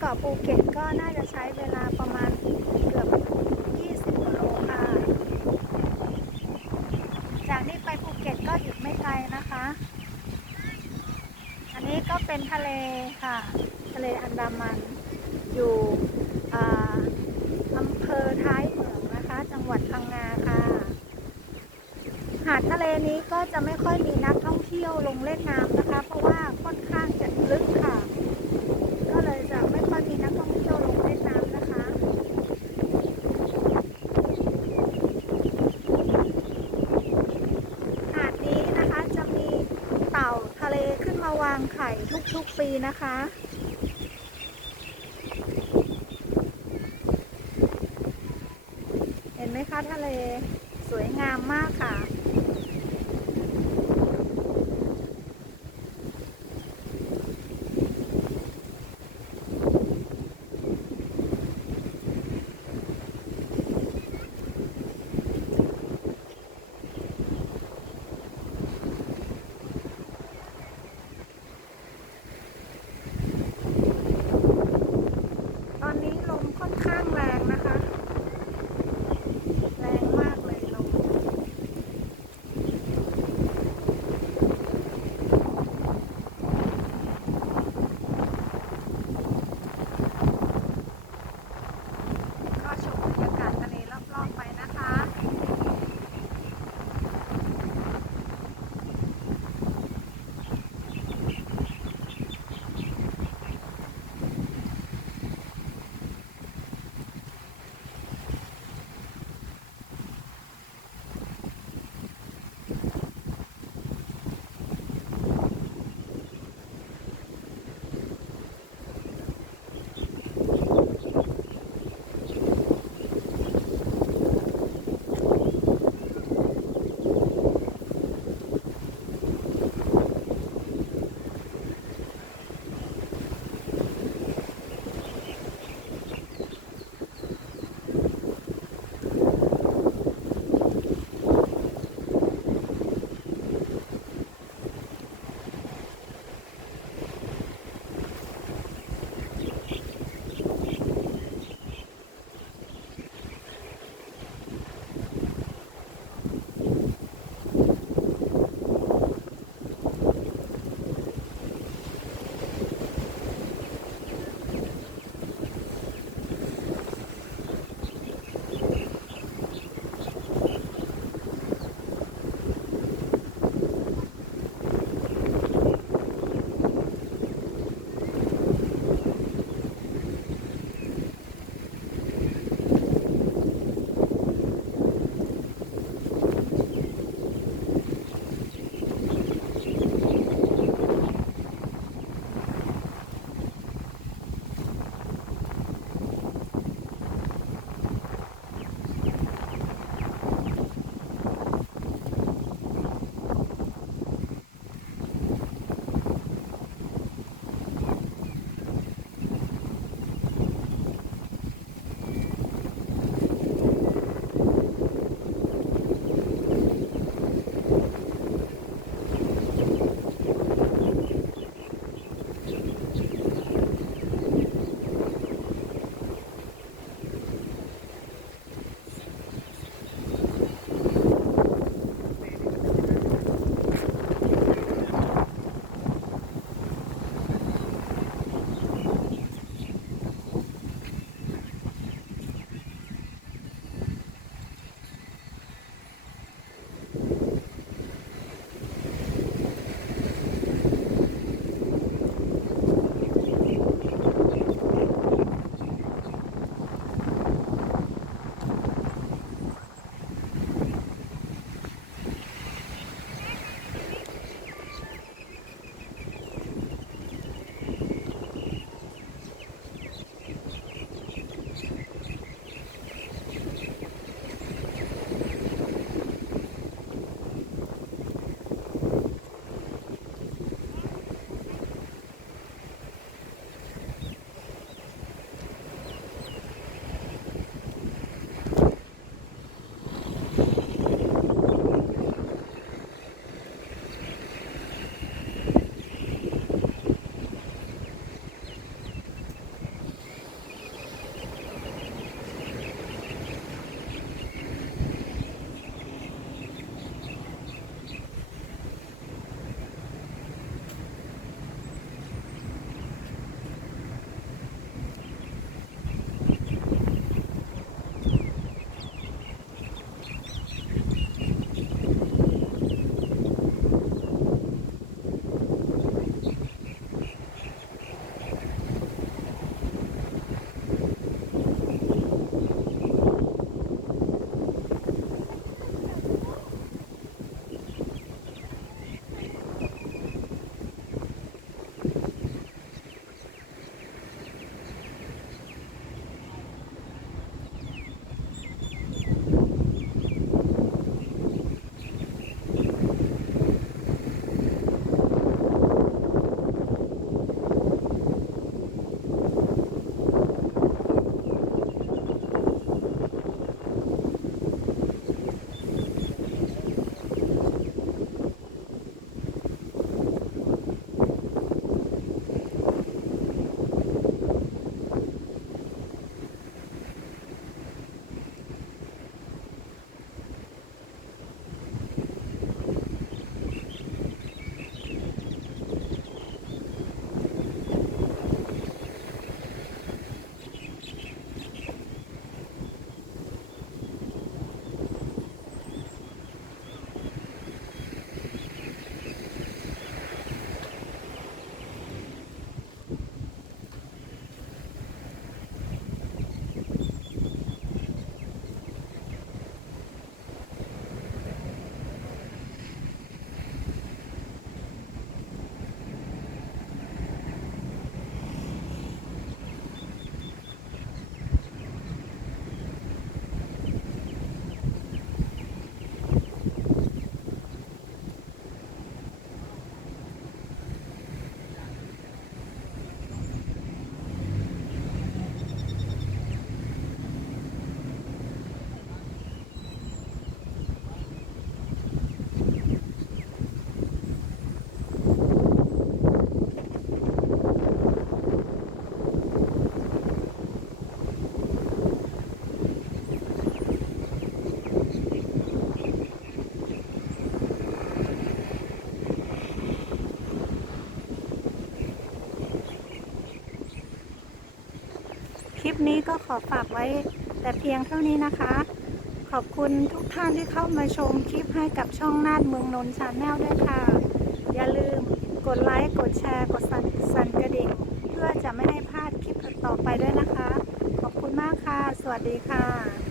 เกาะภูเก็ตก็น่าจะใช้เวลาประมาณเกือบ 20กิโลค่ะ จากนี้ไปภูเก็ตก็อยู่ไม่ไกลนะคะ อันนี้ก็เป็นทะเลค่ะ ทะเลอันดามัน อยู่อาอำเภอท้ายเหมืองนะคะ จังหวัดพังงาค่ะ หาดทะเลนี้ก็จะไม่ค่อยมีนักท่องเที่ยวลงเล่นน้ำนะคะ เพราะว่าค่อนข้างจะลึกค่ะ ก็เลยจะไม่ค่อยมีนักท่องเที่ยวลงเล่นน้ำนะคะ หาดนี้นะคะจะมีเต่าทะเลขึ้นมาวางไข่ ทุกๆปีนะคะ เห็นไหมคะทะเลสวยงามมากค่ะ นี้ก็ขอฝากไว้แต่เพียงเท่านี้นะคะ ขอบคุณทุกท่านที่เข้ามาชมคลิปให้กับช่องนาดเมืองนนท์ชาแนลด้วยค่ะ อย่าลืมกดไลค์ กดแชร์ กดสั่นสันกระดิ่ง เพื่อจะไม่ให้พลาดคลิปต่อไปด้วยนะคะ ขอบคุณมากค่ะ สวัสดีค่ะ